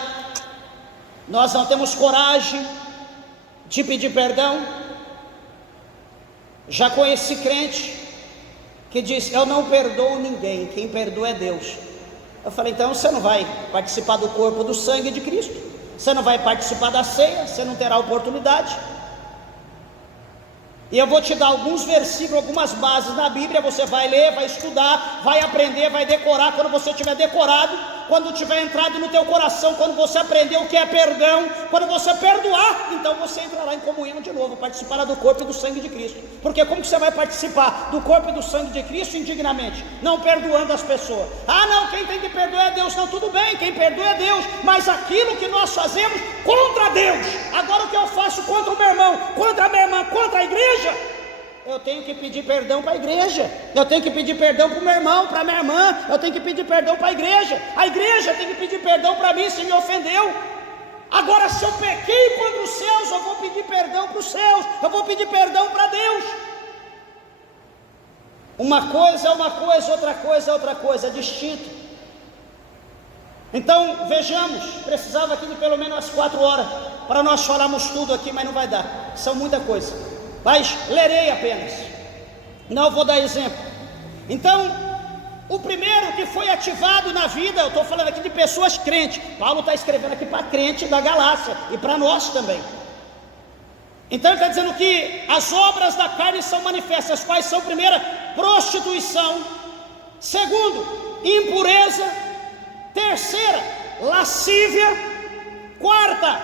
nós não temos coragem de pedir perdão. Já conheci crente que diz: eu não perdoo ninguém, quem perdoa é Deus. Eu falei: então você não vai participar do corpo do sangue de Cristo, você não vai participar da ceia, você não terá oportunidade. E eu vou te dar alguns versículos, algumas bases na Bíblia, você vai ler, vai estudar, vai aprender, vai decorar. Quando você tiver decorado, quando tiver entrado no teu coração, quando você aprender o que é perdão, quando você perdoar, então você entrará em comunhão de novo, participará do corpo e do sangue de Cristo. Porque como que você vai participar do corpo e do sangue de Cristo indignamente? Não perdoando as pessoas. Ah não, quem tem que perdoar é Deus. Não, tudo bem, quem perdoa é Deus, mas aquilo que nós fazemos contra Deus, agora o que eu faço contra o meu irmão, contra a minha irmã, contra a igreja, eu tenho que pedir perdão para a igreja, eu tenho que pedir perdão para o meu irmão, para a minha irmã, eu tenho que pedir perdão para a igreja tem que pedir perdão para mim se me ofendeu. Agora, se eu pequei contra os céus, eu vou pedir perdão para os céus, eu vou pedir perdão para Deus. Uma coisa é uma coisa, outra coisa é outra coisa, é distinto. Então, vejamos, precisava aqui de pelo menos umas 4 horas, para nós falarmos tudo aqui, mas não vai dar, são muita coisa. Mas lerei apenas, não vou dar exemplo. Então, o primeiro que foi ativado na vida, eu estou falando aqui de pessoas crentes, Paulo está escrevendo aqui para crente da Galácia e para nós também. Então ele está dizendo que as obras da carne são manifestas. Quais são? Primeira, prostituição. Segundo, impureza. Terceira, lascívia. Quarta,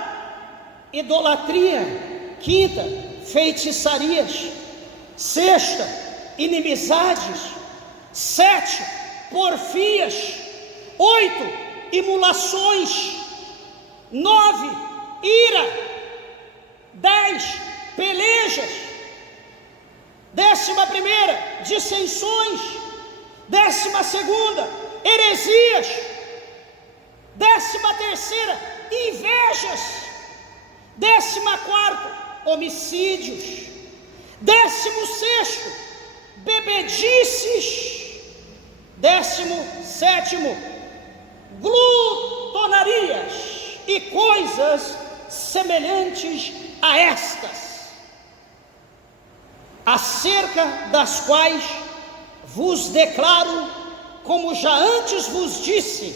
idolatria. Quinta, feitiçarias. Sexta, inimizades. 7, porfias. 8, imulações. 9, ira. 10, pelejas. 11ª, dissensões. 12ª, heresias. 13ª, invejas. 14º, homicídios. 16º, bebedices. 17º, glutonarias e coisas semelhantes a estas, acerca das quais vos declaro, como já antes vos disse,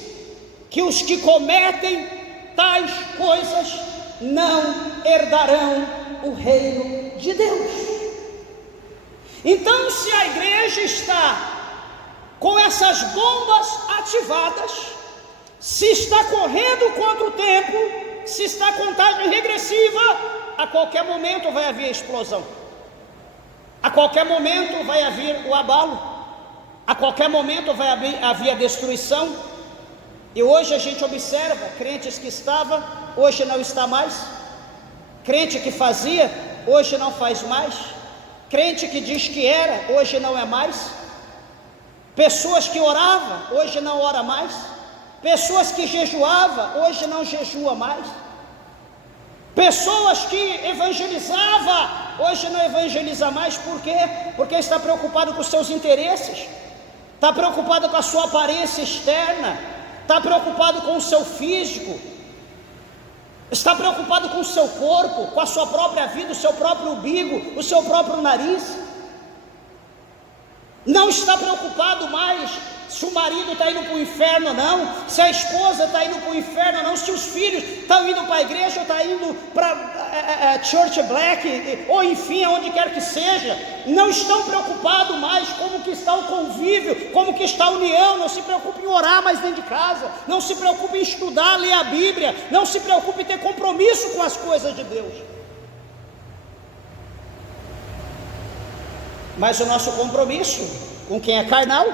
que os que cometem tais coisas não herdarão o reino de Deus. Então, se a igreja está com essas bombas ativadas, se está correndo contra o tempo, se está contagem regressiva, a qualquer momento vai haver explosão, a qualquer momento vai haver o abalo, a qualquer momento vai haver a destruição. E hoje a gente observa crentes que estavam, hoje não está mais, crente que fazia, hoje não faz mais, crente que diz que era, hoje não é mais, pessoas que oravam, hoje não ora mais, pessoas que jejuavam, hoje não jejua mais, pessoas que evangelizavam, hoje não evangeliza mais. Por quê? Porque está preocupado com os seus interesses, está preocupado com a sua aparência externa, está preocupado com o seu físico, Está preocupado com o seu corpo, com a sua própria vida, o seu próprio umbigo, o seu próprio nariz. Não está preocupado mais se o marido está indo para o inferno ou não, se a esposa está indo para o inferno ou não, se os filhos estão indo para a igreja ou estão indo para Church Black, ou enfim, aonde quer que seja. Não estão preocupados mais como que está o convívio, como que está a união. Não se preocupe em orar mais dentro de casa, não se preocupe em estudar, ler a Bíblia, não se preocupe em ter compromisso com as coisas de Deus. Mas o nosso compromisso com quem é carnal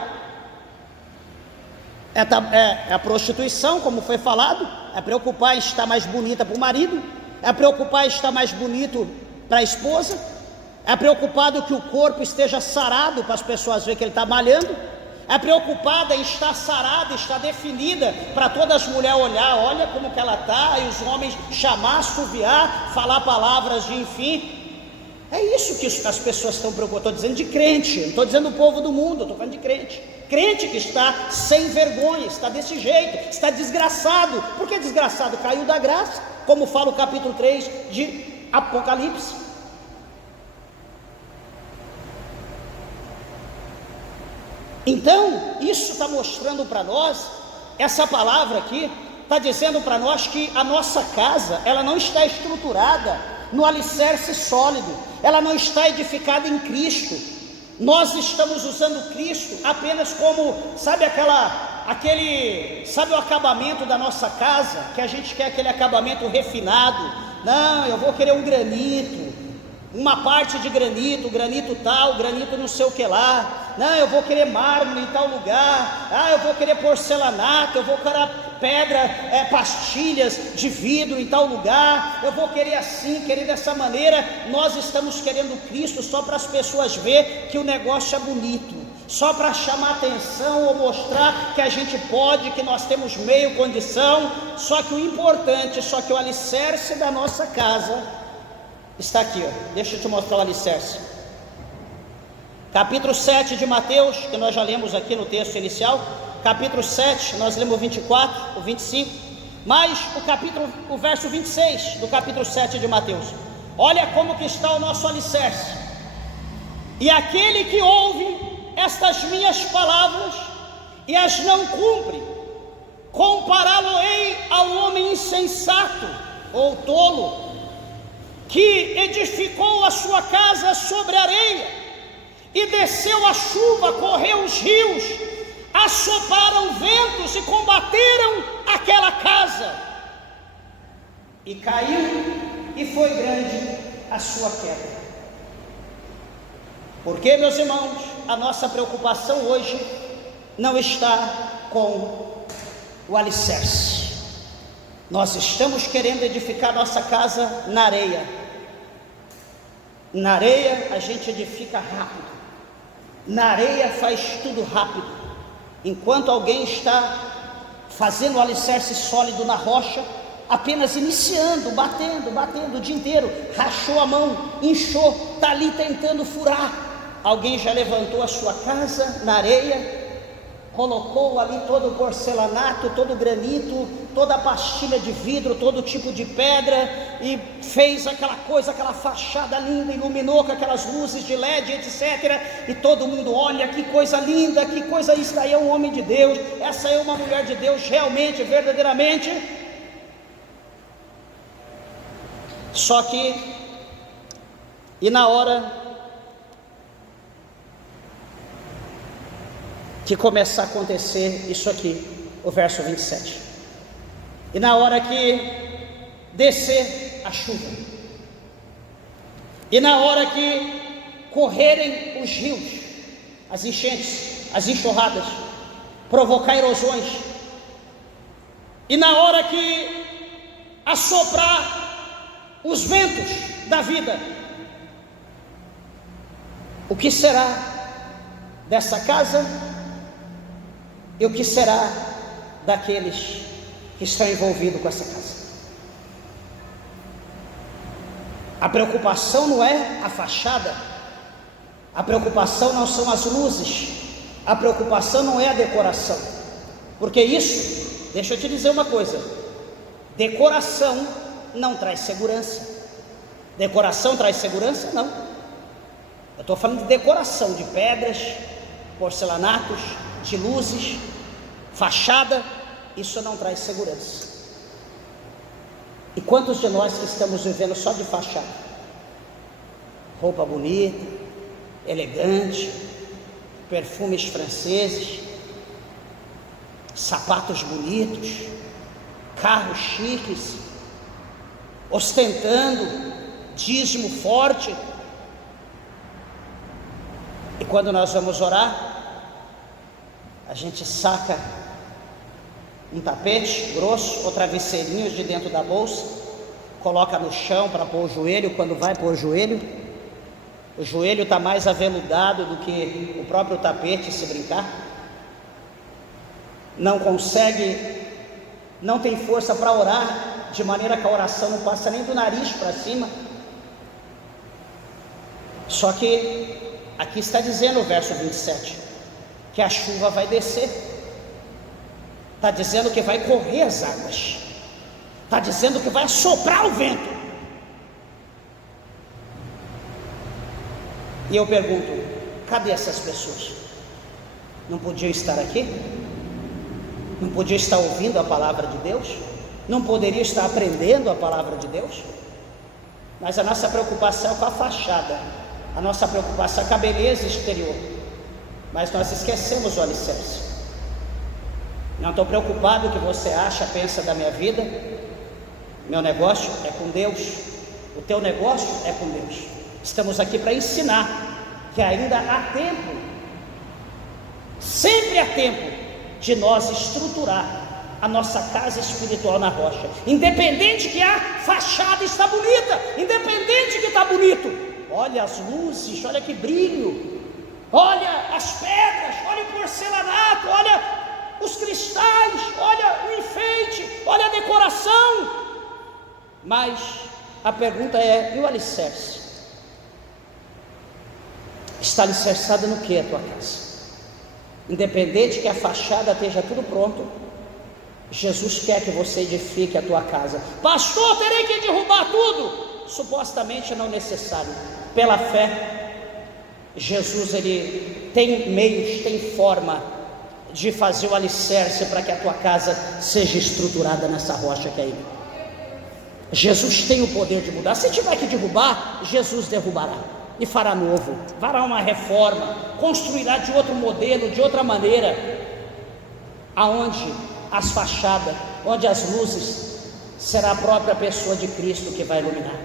é a prostituição, como foi falado. É preocupar em estar mais bonita para o marido, é preocupar em estar mais bonito para a esposa, é preocupado que o corpo esteja sarado para as pessoas verem que ele está malhando, é preocupada em estar sarada, estar definida para todas as mulheres olhar, olha como que ela está, e os homens chamar, assoviar, falar palavras de enfim. É isso que as pessoas estão preocupadas. Estou dizendo de crente, não estou dizendo do povo do mundo, estou falando de crente. Crente que está sem vergonha, está desse jeito, está desgraçado. Por que desgraçado? Caiu da graça, como fala o capítulo 3 de Apocalipse. Então, isso está mostrando para nós, essa palavra aqui, está dizendo para nós que a nossa casa, ela não está estruturada no alicerce sólido, ela não está edificada em Cristo. Nós estamos usando Cristo apenas como, sabe sabe o acabamento da nossa casa, que a gente quer aquele acabamento refinado. Não, eu vou querer um granito, uma parte de granito, granito tal, granito não sei o que lá. Não, eu vou querer mármore em tal lugar. Eu vou querer porcelanato, eu vou querer pedra, pastilhas de vidro em tal lugar. Eu vou querer assim, querer dessa maneira. Nós estamos querendo Cristo só para as pessoas ver que o negócio é bonito, só para chamar atenção ou mostrar que a gente pode, que nós temos meio condição. Só que o importante, só que o alicerce da nossa casa está aqui, ó. Deixa eu te mostrar o alicerce. Capítulo 7 de Mateus, que nós já lemos aqui no texto inicial. Capítulo 7, nós lemos o 24, o 25, mas o verso 26 do capítulo 7 de Mateus. Olha como que está o nosso alicerce. E aquele que ouve estas minhas palavras e as não cumpre, compará-lo-ei ao homem insensato ou tolo, que edificou a sua casa sobre areia, e desceu a chuva, correu os rios, assopraram ventos e combateram aquela casa, e caiu, e foi grande a sua queda. Porque, meus irmãos, a nossa preocupação hoje não está com o alicerce. Nós estamos querendo edificar nossa casa na areia. Na areia a gente edifica rápido, na areia faz tudo rápido, enquanto alguém está fazendo o alicerce sólido na rocha, apenas iniciando, batendo o dia inteiro, rachou a mão, inchou, está ali tentando furar. Alguém já levantou a sua casa na areia, colocou ali todo o porcelanato, todo o granito, toda a pastilha de vidro, todo tipo de pedra, e fez aquela coisa, aquela fachada linda, iluminou com aquelas luzes de LED, etc. E todo mundo olha, que coisa linda, que coisa, isso aí é um homem de Deus, essa é uma mulher de Deus, realmente, verdadeiramente. Só que, e na hora que começar a acontecer isso aqui, o verso 27, e na hora que descer a chuva, e na hora que correrem os rios, as enchentes, as enxurradas, provocar erosões, e na hora que assoprar os ventos da vida, o que será dessa casa? E o que será daqueles que estão envolvidos com essa casa? A preocupação não é a fachada, a preocupação não são as luzes, a preocupação não é a decoração, porque isso, deixa eu te dizer uma coisa, decoração não traz segurança. Decoração traz segurança? Não. Eu estou falando de decoração, de pedras, porcelanatos, de luzes, fachada. Isso não traz segurança. E quantos de nós que estamos vivendo só de fachada? Roupa bonita, elegante, perfumes franceses, sapatos bonitos, carros chiques, ostentando, dízimo forte. E quando nós vamos orar, a gente saca um tapete grosso ou travesseirinhos de dentro da bolsa, coloca no chão para pôr o joelho. Quando vai pôr o joelho está mais aveludado do que o próprio tapete, se brincar. Não consegue, não tem força para orar, de maneira que a oração não passa nem do nariz para cima. Só que aqui está dizendo o verso 27, que a chuva vai descer, está dizendo que vai correr as águas, está dizendo que vai soprar o vento. E eu pergunto, cadê essas pessoas? Não podiam estar aqui? Não podiam estar ouvindo a palavra de Deus? Não poderiam estar aprendendo a palavra de Deus? Mas a nossa preocupação é com a fachada, a nossa preocupação é com a beleza exterior, mas nós esquecemos o alicerce. Não estou preocupado o que você acha, pensa da minha vida. Meu negócio é com Deus, o teu negócio é com Deus. Estamos aqui para ensinar que ainda há tempo, sempre há tempo de nós estruturar a nossa casa espiritual na rocha, independente que a fachada está bonita, independente que está bonito. Olha as luzes, olha que brilho, olha as pedras, olha o porcelanato, olha os cristais, olha o enfeite, olha a decoração. Mas a pergunta é: e o alicerce? Está alicerçada no que a tua casa? Independente que a fachada esteja tudo pronto, Jesus quer que você edifique a tua casa. Pastor, terei que derrubar tudo? Supostamente não necessário. Pela fé, Jesus ele tem meios, tem forma de fazer o alicerce para que a tua casa seja estruturada nessa rocha que é Ele. Jesus tem o poder de mudar. Se tiver que derrubar, Jesus derrubará e fará novo, fará uma reforma, construirá de outro modelo, de outra maneira, aonde as fachadas, onde as luzes, será a própria pessoa de Cristo que vai iluminar.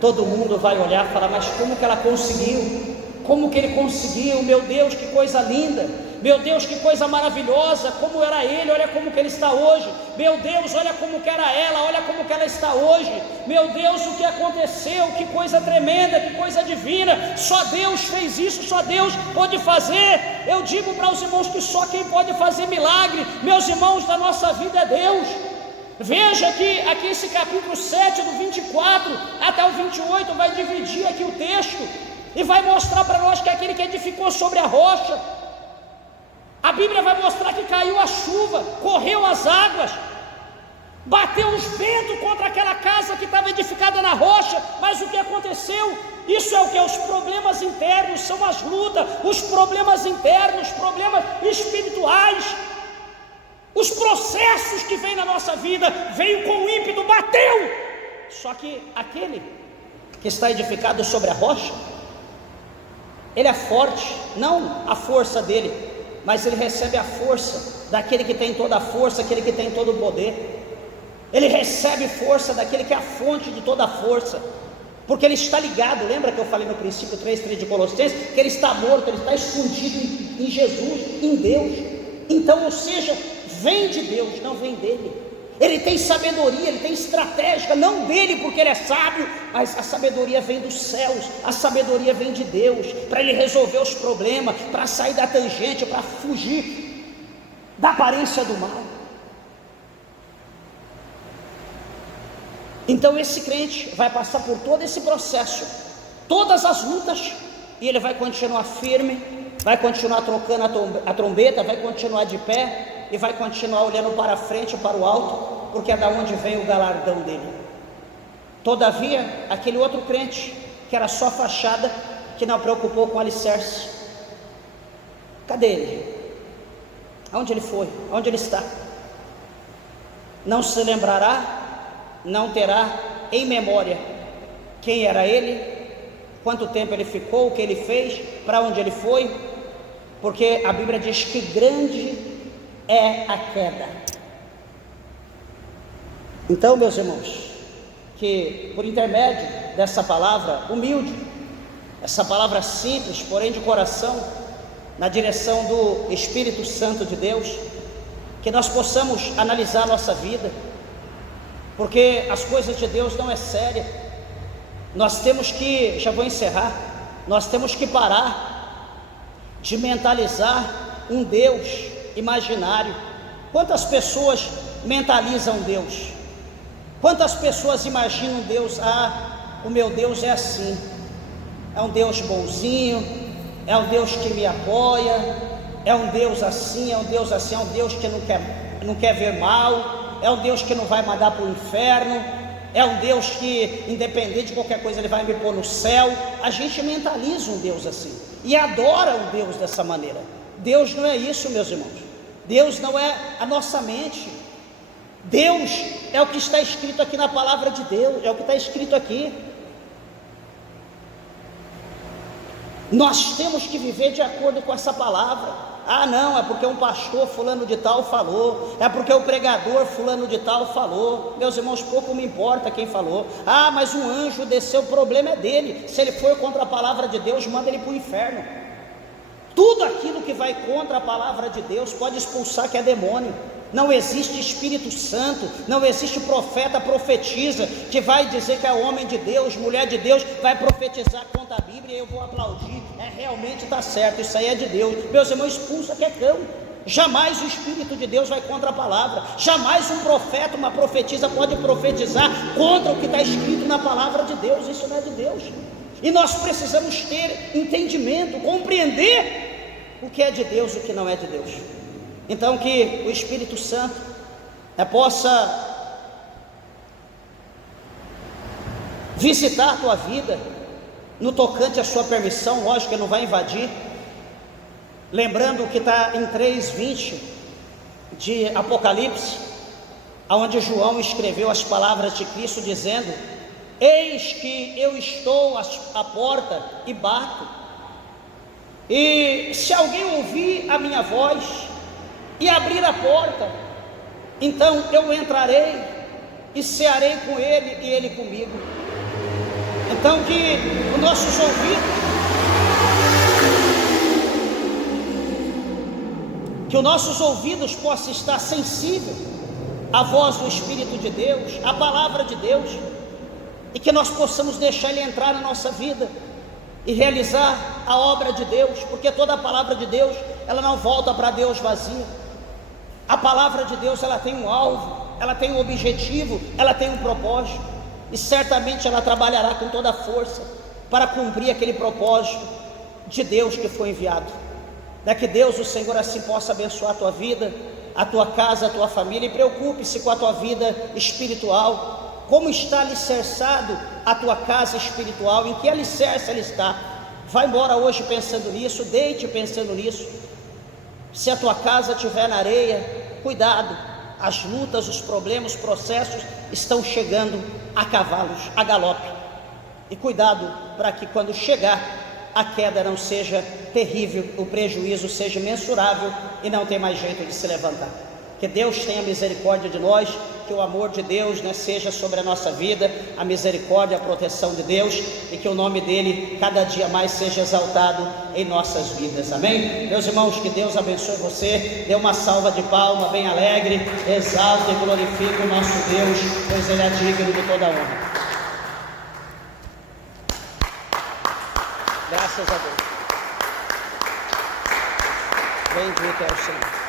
Todo mundo vai olhar e falar: mas como que ela conseguiu? Como que ele conseguiu? Meu Deus, que coisa linda! Meu Deus, que coisa maravilhosa! Como era ele, olha como que ele está hoje. Meu Deus, olha como que era ela, olha como que ela está hoje. Meu Deus, o que aconteceu? Que coisa tremenda, que coisa divina! Só Deus fez isso, só Deus pode fazer. Eu digo para os irmãos que só quem pode fazer milagre, meus irmãos, da nossa vida é Deus. Veja aqui esse capítulo 7, do 24 até o 28, vai dividir aqui o texto e vai mostrar para nós que aquele que edificou sobre a rocha, a Bíblia vai mostrar que caiu a chuva, correu as águas, bateu os ventos contra aquela casa que estava edificada na rocha. Mas o que aconteceu? Isso é o que? Os problemas internos, são as lutas, os problemas internos, os problemas espirituais, os processos que vêm na nossa vida. Veio com ímpeto, bateu. Só que aquele que está edificado sobre a rocha, ele é forte, não a força dele, mas ele recebe a força daquele que tem toda a força, aquele que tem todo o poder. Ele recebe força daquele que é a fonte de toda a força, porque ele está ligado. Lembra que eu falei no princípio 3 de Colossenses, que ele está morto, ele está escondido em Jesus, em Deus. Então, ou seja, vem de Deus, não vem dele. Ele tem sabedoria, ele tem estratégia, não dele porque ele é sábio, mas a sabedoria vem dos céus, a sabedoria vem de Deus, para ele resolver os problemas, para sair da tangente, para fugir da aparência do mal. Então esse crente vai passar por todo esse processo, todas as lutas, e ele vai continuar firme, vai continuar trocando a trombeta, vai continuar de pé, e vai continuar olhando para frente, para o alto, porque é da onde vem o galardão dele. Todavia, aquele outro crente, que era só fachada, que não preocupou com o alicerce, cadê ele? Aonde ele foi? Aonde ele está? Não se lembrará, não terá em memória quem era ele, quanto tempo ele ficou, o que ele fez, para onde ele foi, porque a Bíblia diz que grande é a queda. Então, meus irmãos, que por intermédio dessa palavra humilde, essa palavra simples, porém de coração, na direção do Espírito Santo de Deus, que nós possamos analisar a nossa vida, porque as coisas de Deus não é séria. Nós temos que, já vou encerrar, nós temos que parar de mentalizar um Deus imaginário. Quantas pessoas mentalizam Deus? Quantas pessoas imaginam Deus? O meu Deus é assim, é um Deus bonzinho, é um Deus que me apoia, é um Deus assim, é um Deus assim, é um Deus que não quer ver mal, é um Deus que não vai mandar para o inferno, é um Deus que, independente de qualquer coisa, Ele vai me pôr no céu. A gente mentaliza um Deus assim, e adora um Deus dessa maneira. Deus não é isso, meus irmãos. Deus não é a nossa mente. Deus é o que está escrito aqui na palavra de Deus, é o que está escrito aqui. Nós temos que viver de acordo com essa palavra. Não, é porque um pastor fulano de tal falou, é porque o pregador fulano de tal falou. Meus irmãos, pouco me importa quem falou. Mas um anjo desceu, o problema é dele. Se ele for contra a palavra de Deus, manda ele para o inferno. Tudo aquilo que vai contra a palavra de Deus pode expulsar, que é demônio. Não existe Espírito Santo, não existe profeta, profetiza, que vai dizer que é homem de Deus, mulher de Deus, vai profetizar contra a Bíblia e eu vou aplaudir. Realmente está certo, isso aí é de Deus. Meus irmãos, expulsa que é cão. Jamais o Espírito de Deus vai contra a palavra. Jamais um profeta, uma profetisa pode profetizar contra o que está escrito na palavra de Deus. Isso não é de Deus. E nós precisamos ter entendimento, compreender o que é de Deus e o que não é de Deus. Então que o Espírito Santo possa visitar a tua vida no tocante à sua permissão. Lógico que ele não vai invadir. Lembrando que está em 3:20 de Apocalipse, onde João escreveu as palavras de Cristo dizendo: eis que eu estou à porta e bato, e se alguém ouvir a minha voz e abrir a porta, então eu entrarei e cearei com ele e ele comigo. Então que os nossos ouvidos possam estar sensíveis à voz do Espírito de Deus, à palavra de Deus, e que nós possamos deixar Ele entrar na nossa vida e realizar a obra de Deus, porque toda a palavra de Deus, ela não volta para Deus vazia. A palavra de Deus, ela tem um alvo, ela tem um objetivo, ela tem um propósito, e certamente ela trabalhará com toda a força para cumprir aquele propósito de Deus que foi enviado. Que Deus, o Senhor, assim possa abençoar a tua vida, a tua casa, a tua família, e preocupe-se com a tua vida espiritual. Como está alicerçado a tua casa espiritual? Em que alicerce ela está? Vai embora hoje pensando nisso, deite pensando nisso. Se a tua casa estiver na areia, cuidado, as lutas, os problemas, os processos estão chegando a cavalos, a galope, e cuidado para que quando chegar a queda não seja terrível, o prejuízo seja mensurável e não tem mais jeito de se levantar. Que Deus tenha misericórdia de nós, que o amor de Deus seja sobre a nossa vida, a misericórdia, a proteção de Deus, e que o nome dele cada dia mais seja exaltado em nossas vidas, amém? Meus irmãos, que Deus abençoe você. Dê uma salva de palma bem alegre, exalte e glorifique o nosso Deus, pois ele é digno de toda honra. Graças a Deus. Bendito é o Senhor.